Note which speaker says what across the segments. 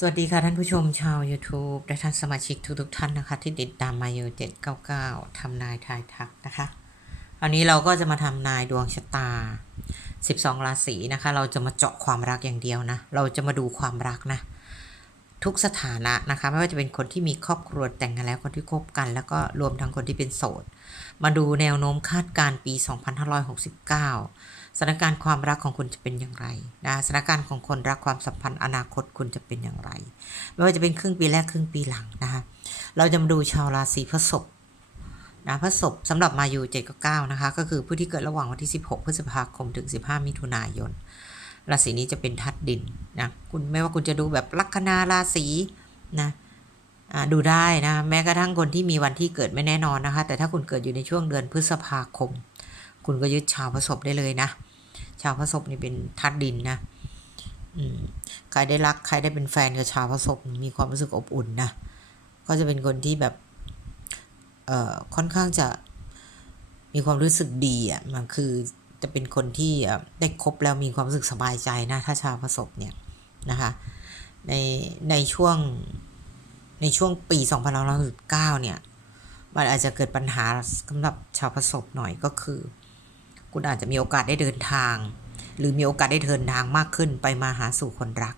Speaker 1: สวัสดีค่ะท่านผู้ชมชาว YouTube และท่านสมาชิกทุกๆท่านนะคะ ที่ติดตามมาอยู่799ทำนายทายทักนะคะอันนี้เราก็จะมาทำนายดวงชะตา 12 ราศีนะคะ เราจะมาเจาะความรักอย่างเดียวนะ เราจะมาดูความรักนะ ทุกสถานะนะคะ ไม่ว่าจะเป็นคนที่มีครอบครัวแต่งงานแล้วคนที่คบกัน แล้วก็รวมทั้งคนที่เป็นโสด มาดูแนวโน้มคาดการณ์ปี 2569 สถานการณ์ความรักของคุณจะเป็นอย่างไรนะสถานการณ์ของคนรักความสัมพันธ์อนาคตคุณจะเป็นอย่างไร ไม่ว่าจะเป็นครึ่งปีแรกครึ่งปีหลังนะคะเราจะมาดูชาวราศีพฤษภนะพฤษภสำหรับมาอยู่7กับ9นะคะ ก็คือผู้ที่เกิดระหว่างวันที่ 16 พฤษภาคมถึง 15 มิถุนายน ราศีนี้จะเป็นทัดดินนะคุณไม่ว่าคุณจะดูแบบลัคนาราศีนะดูได้นะ แม้กระทั่งคนที่มีวันที่เกิดไม่แน่นอนนะคะ แต่ถ้าคุณเกิดอยู่ในช่วงเดือนพฤษภาคม คุณก็ยึดชาวพฤษภได้เลยนะาวพฤษภนี่เป็นทัดดินนะใครได้รักใครได้เป็นแฟนกับชาวพฤษภมีความรู้สึกอบอุ่นนะก็จะเป็นคนที่แบบเอ่อค่อนข้างจะมีความรู้สึกดีอะมันคือจะเป็นคนที่ได้คบแล้วมีความรู้สึกสบายใจนะถ้าชาวพฤษภเนี่ยนะคะในในช่วงในช่วงปี2569เนี่ยมันอาจจะเกิดปัญหาสำหรับชาวพฤษภหน่อยก็คือ คุณอาจจะมีโอกาสได้เดินทาง หรือมีโอกาสได้เดินทางมากขึ้นไปมาหาสู่คนรัก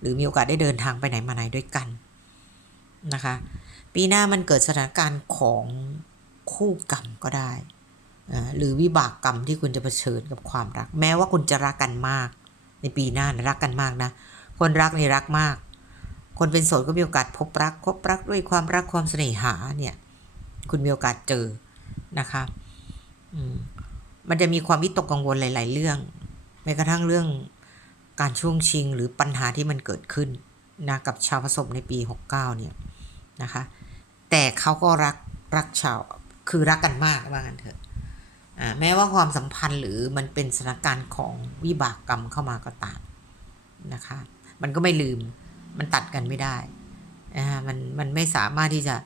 Speaker 1: หรือมีโอกาสได้เดินทางไปไหนมาไหนด้วยกันนะคะ ปีหน้ามันเกิดสถานการณ์ของคู่กรรมก็ได้ หรือวิบากกรรมที่คุณจะเผชิญกับความรัก แม้ว่าคุณจะรักกันมาก ในปีหน้านะรักกันมากนะ คนรักนี่รักมาก คนเป็นโสดก็มีโอกาสพบรักพบรักด้วยความรักความเสน่หาเนี่ย คุณมีโอกาสเจอนะคะ อืม มันจะมีความวิตกกังวลหลาย ๆ เรื่องแม้กระทั่งเรื่องการช่วงชิงหรือปัญหาที่มันเกิดขึ้นนะกับชาวผสมในปี 69 เนี่ยนะคะแต่เขาก็รักรักชาวคือรักกันมากว่างั้นเถอะอ่าแม้ว่าความสัมพันธ์หรือมันเป็นสถานการณ์ของวิบากกรรมเข้ามาก็ตามนะคะมันก็ไม่ลืมมันตัดกันไม่ได้นะฮะมันมันไม่สามารถที่จะ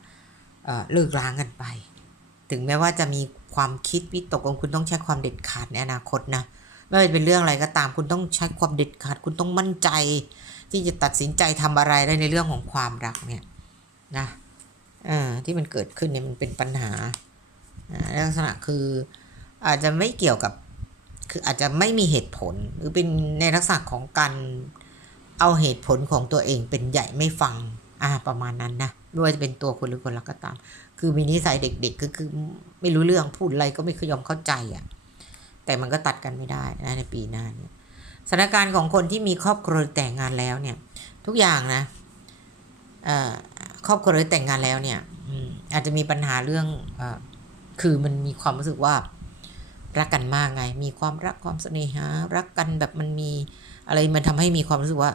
Speaker 1: เอ่อเลิกล้างกันไป ถึงแม้ว่าจะมี ความคิดวิตกกังคุณต้องใช้ความเด็ดขาดในอนาคตนะไม่ว่าจะเป็นเรื่องอะไรก็ตามคุณต้องใช้ความเด็ดขาด คุณต้องมั่นใจ ที่จะตัดสินใจทำอะไรได้ในเรื่องของความรักเนี่ยนะเออที่มันเกิดขึ้นเนี่ยมันเป็นปัญหาอ่าลักษณะคืออาจจะไม่เกี่ยวกับคืออาจจะไม่มีเหตุผล หรือเป็นในลักษณะของการเอาเหตุผลของตัวเองเป็นใหญ่ไม่ฟังอ่าประมาณนั้นนะไม่ว่าจะเป็นตัวคุณหรือคนรักก็ตาม คือมีนิสัยเด็กๆก็คือไม่รู้เรื่องพูดอะไรก็ไม่เคยยอมเข้าใจอะ่ะ แต่มันก็ตัดกันไม่ได้นะในปีหน้าเนี่ยสถานการณ์ของคนที่มีครอบครัวแต่งงานแล้วเนี่ย ทุกอย่างนะครอบครัวแต่งงานแล้วเนี่ยอาจจะมีปัญหาเรื่องอคือมันมีความรู้สึกว่ารักกันมากไง มีความรักความเสน่หา รักกันแบบมันมีอะไรมันทำให้มีความรู้สึกว่า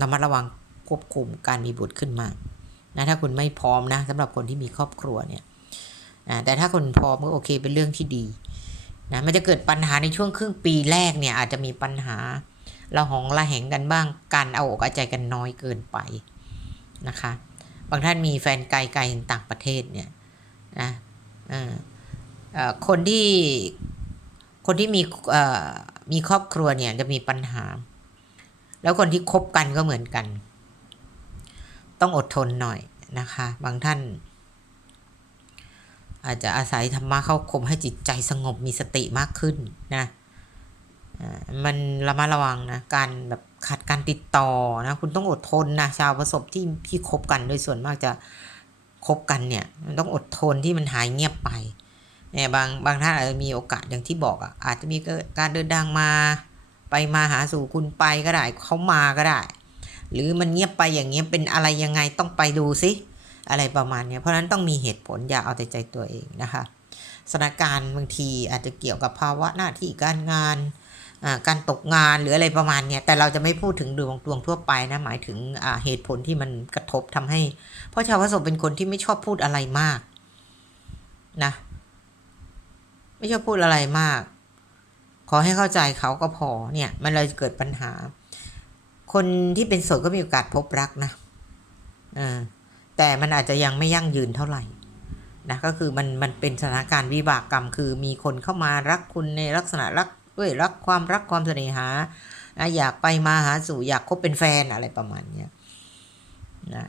Speaker 1: ระมัดระวังควบคุมการมีบุตรขึ้นมา นะถ้าคุณไม่พร้อมนะสำหรับคนที่มีครอบครัวเนี่ยนะแต่ถ้าคุณพร้อมก็โอเคเป็นเรื่องที่ดีนะมันจะเกิดปัญหาในช่วงครึ่งปีแรกเนี่ยอาจจะมีปัญหาเราหองระแหงกันบ้างการเอาอกเอาใจกันน้อยเกินไปนะคะ บางท่านมีแฟนไกลๆถึงต่างประเทศเนี่ยนะคนที่คนที่มีมีครอบครัวเนี่ยจะมีปัญหา แล้วคนที่คบกันก็เหมือนกัน ต้องอดทนหน่อยนะคะ บางท่าน อาจจะอาศัยธรรมะเข้าคมให้จิตใจสงบมีสติมากขึ้นนะมันระมัดระวังนะการแบบขาดการติดต่อนะคุณต้องอดทนนะชาวประสบที่ที่คบกันโดยส่วนมากจะคบกันเนี่ยมันต้องอดทนที่มันหายเงียบไปเนี่ยบางบางท่านอาจจะมีโอกาสอย่างที่บอกอะอาจจะมีการเดินทางมา ไปมาหาสู่คุณไปก็ได้เขามาก็ได้ หรือมันเงียบไปอย่างเงี้ยเป็นอะไรยังไงต้องไปดูซิอะไรประมาณเนี้ยเพราะนั้นต้องมีเหตุผลอย่าเอาแต่ใจตัวเองนะคะสถานการณ์บางทีอาจจะเกี่ยวกับภาวะหน้าที่การงานการตกงานหรืออะไรประมาณเนี้ยแต่เราจะไม่พูดถึงดวงดวงทั่วไปนะหมายถึงเหตุผลที่มันกระทบทำให้ เพราะชาวพระศพเป็นคนที่ไม่ชอบพูดอะไรมากนะไม่ชอบพูดอะไรมาก ขอให้เข้าใจเขาก็พอเนี่ยมันเลยเกิดปัญหา คนที่เป็นโสดก็มีโอกาสพบรักนะเออแต่มันอาจจะยังไม่ยั่งยืนเท่าไหร่นะก็คือมันมันเป็นสถานการณ์วิบากกรรม คือมีคนเข้ามารักคุณในลักษณะรักด้วยรักความรักความเสน่หานะอยากไปมาหาสู่อยากคบเป็นแฟนอะไรประมาณเนี้ยนะ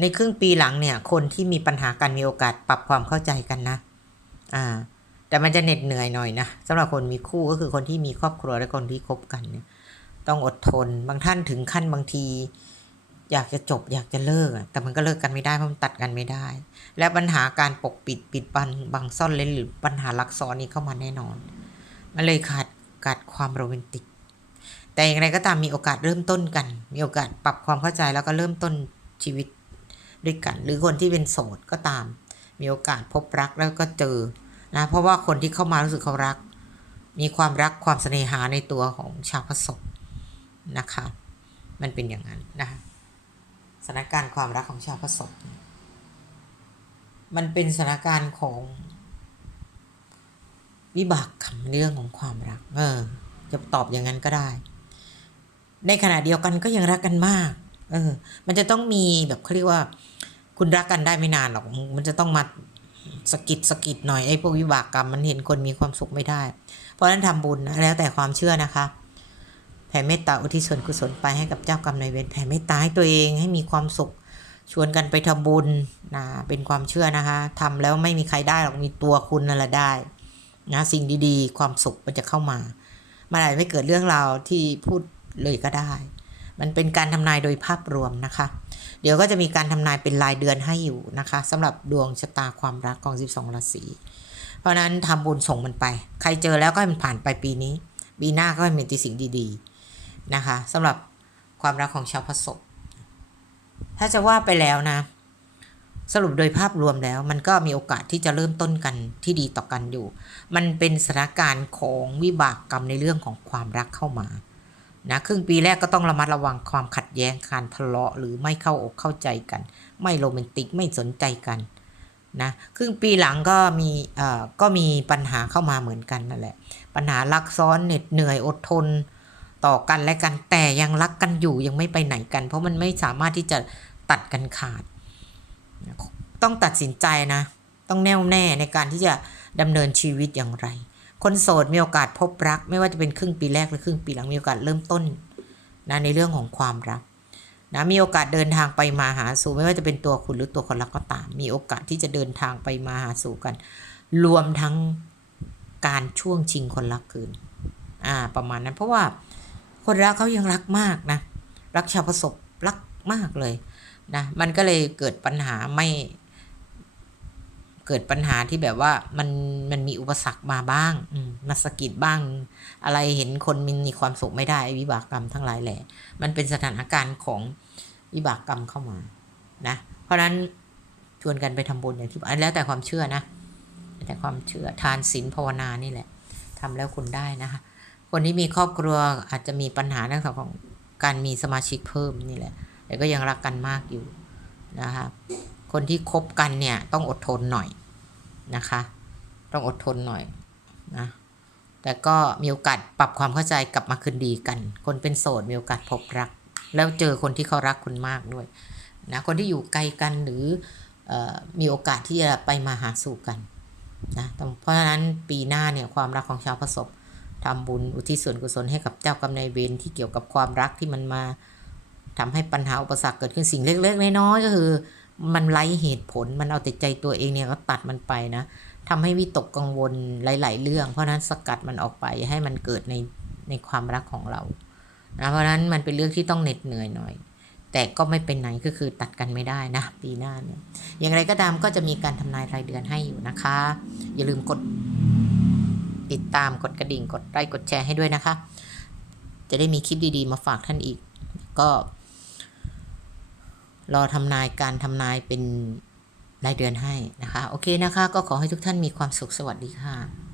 Speaker 1: ในครึ่งปีหลังเนี่ย คนที่มีปัญหากันมีโอกาสปรับความเข้าใจกันนะ อ่า แต่มันจะเหน็ดเหนื่อยหน่อยนะสำหรับคนมีคู่ก็คือคนที่มีครอบครัวและคนที่คบกันเนี่ยต้องอดทนบางท่านถึงขั้นบางที อยากจะจบอยากจะเลิก แต่มันก็เลิกกันไม่ได้เพราะมันตัดกันไม่ได้ และปัญหาการปกปิดปิดบังบังซ่อนเล้นหรือปัญหาลักซ้อนนี้เข้ามาแน่นอน มันเลยขาดขาดความโรแมนติก แต่อย่างไรก็ตามมีโอกาสเริ่มต้นกัน มีโอกาสปรับความเข้าใจแล้วก็เริ่มต้นชีวิตด้วยกัน หรือคนที่เป็นโสดก็ตาม มีโอกาสพบรักแล้วก็เจอ นะเพราะว่าคนที่เข้ามารู้สึกเขารัก มีความรักความเสน่หาในตัวของชาวพระศกนะคะ มันเป็นอย่างนั้นนะคะสถานการณ์ความรักของชาวพระศกเนี่ยมันเป็นสถานการณ์ของวิบากกรรมเรื่องของความรัก เออ จะตอบอย่างนั้นก็ได้ ในขณะเดียวกันก็ยังรักกันมาก เออ มันจะต้องมีแบบเขาเรียกว่า คุณรักกันได้ไม่นานหรอก มันจะต้องมา สกิดสกิดหน่อยไอ้พวกวิบากกรรมมันเห็นคนมีความสุขไม่ได้ เพราะฉะนั้นทำบุญนะแล้วแต่ความเชื่อนะคะแผ่เมตตาอุทิศส่วนกุศลไปให้กับเจ้ากรรมนายเวรแผ่เมตตาให้ตัวเองให้มีความสุข ชวนกันไปทำบุญนะเป็นความเชื่อนะคะทำแล้วไม่มีใครได้หรอกมีตัวคุณนั่นแหละได้นะสิ่งดีๆ ความสุขมันจะเข้ามามันอาจจะไม่เกิดเรื่องราวที่พูดเลยก็ได้ มันเป็นการทำนายโดยภาพรวมนะคะ เดี๋ยวก็จะมีการทำนายเป็นรายเดือนให้อยู่นะคะสำหรับดวงชะตาความรักของ 12 ราศีเพราะนั้นทำบุญส่งมันไป ใครเจอแล้วก็ให้มันผ่านไปปีนี้ปีหน้าก็ให้มีแต่สิ่งดีๆนะคะสำหรับความรักของชาวพศพถ้าจะว่าไปแล้วนะ สรุปโดยภาพรวมแล้วมันก็มีโอกาสที่จะเริ่มต้นกันที่ดีต่อกันอยู่ มันเป็นสถานการณ์ของวิบากกรรมในเรื่องของความรักเข้ามา นะครึ่งปีแรกก็ต้องระมัดระวังความขัดแย้งการทะเลาะหรือไม่เข้าอกเข้าใจกัน ไม่โรแมนติกไม่สนใจกันนะครึ่งปีหลังก็มีเอ่อก็มีปัญหาเข้ามาเหมือนกันนั่นแหละ ปัญหารักซ้อนเหน็ดเหนื่อยอดทนต่อกันและกันแต่ยังรักกันอยู่ยังไม่ไปไหนกัน เพราะมันไม่สามารถที่จะตัดกันขาด ต้องตัดสินใจนะ ต้องแน่วแน่ในการที่จะดำเนินชีวิตอย่างไร คนโสดมีโอกาสพบรัก ไม่ว่าจะเป็นครึ่งปีแรกหรือครึ่งปีหลังมีโอกาสเริ่มต้นนะในเรื่องของความรักนะมีโอกาสเดินทางไปมาหาสู่ไม่ว่าจะเป็นตัวคุณหรือตัวคนรักก็ตาม มีโอกาสที่จะเดินทางไปมาหาสู่กัน รวมทั้งการช่วงชิงคนรักคืนอ่าประมาณนั้น เพราะว่าคนรักเขายังรักมากนะรักชาวประสบรักมากเลยนะมันก็เลยเกิดปัญหาไม่ เกิดปัญหาที่แบบว่ามันมันมีอุปสรรคมาบ้างมาสกิดบ้าง อะไรเห็นคนมันมีความสุขไม่ได้วิบากกรรมทั้งหลายแหละ มันเป็นสถานการณ์ของวิบากกรรมเข้ามานะ เพราะฉะนั้นชวนกันไปทำบุญอย่างที่อันแล้วแต่ความเชื่อนะ แต่ความเชื่อทานศีลภาวนานี่แหละทำแล้วคุณได้นะคะคนที่มีครอบครัวอาจจะมีปัญหาเรื่องของการมีสมาชิกเพิ่มนี่แหละแต่ก็ยังรักกันมากอยู่นะคะ คนที่คบกันเนี่ยต้องอดทนหน่อยนะคะ ต้องอดทนหน่อยนะแต่ก็มีโอกาสปรับความเข้าใจกลับมาคืนดีกัน คนเป็นโสดมีโอกาสพบรัก แล้วเจอคนที่เขารักคุณมากด้วยนะคนที่อยู่ไกลกันหรืออมีโอกาสที่จะไปมาหาสู่กันนะเพราะฉะนั้นปีหน้าเนี่ยความรักของชาวพระศพทำบุญอุทิศส่วนกุศลให้กับเจ้ากรรมนายเวรที่เกี่ยวกับความรักที่มันมาทำให้ปัญหาอุปสรรคเกิดขึ้นสิ่งเล็กๆน้อยๆก็คือ มันไร้เหตุผลมันเอาแต่ใจตัวเองเนี่ยก็ตัดมันไปนะทำให้วิตกกังวลหลาย ๆ เรื่อง เพราะนั้นสกัดมันออกไปให้มันเกิดในในความรักของเรานะเพราะนั้นมันเป็นเรื่องที่ต้องเหน็ดเหนื่อยหน่อย แต่ก็ไม่เป็นไหนก็คือตัดกันไม่ได้นะ ปีหน้าเนี่ยอย่างไรก็ตามก็จะมีการทำนายรายเดือนให้อยู่นะคะ อย่าลืมกดติดตามกดกระดิ่งกดไลค์กดแชร์ให้ด้วยนะคะ จะได้มีคลิปดีๆ มาฝากท่านอีก ก็ รอทำนายการทำนายเป็นรายเดือนให้นะคะ โอเคนะคะ ก็ขอให้ทุกท่านมีความสุขสวัสดีค่ะ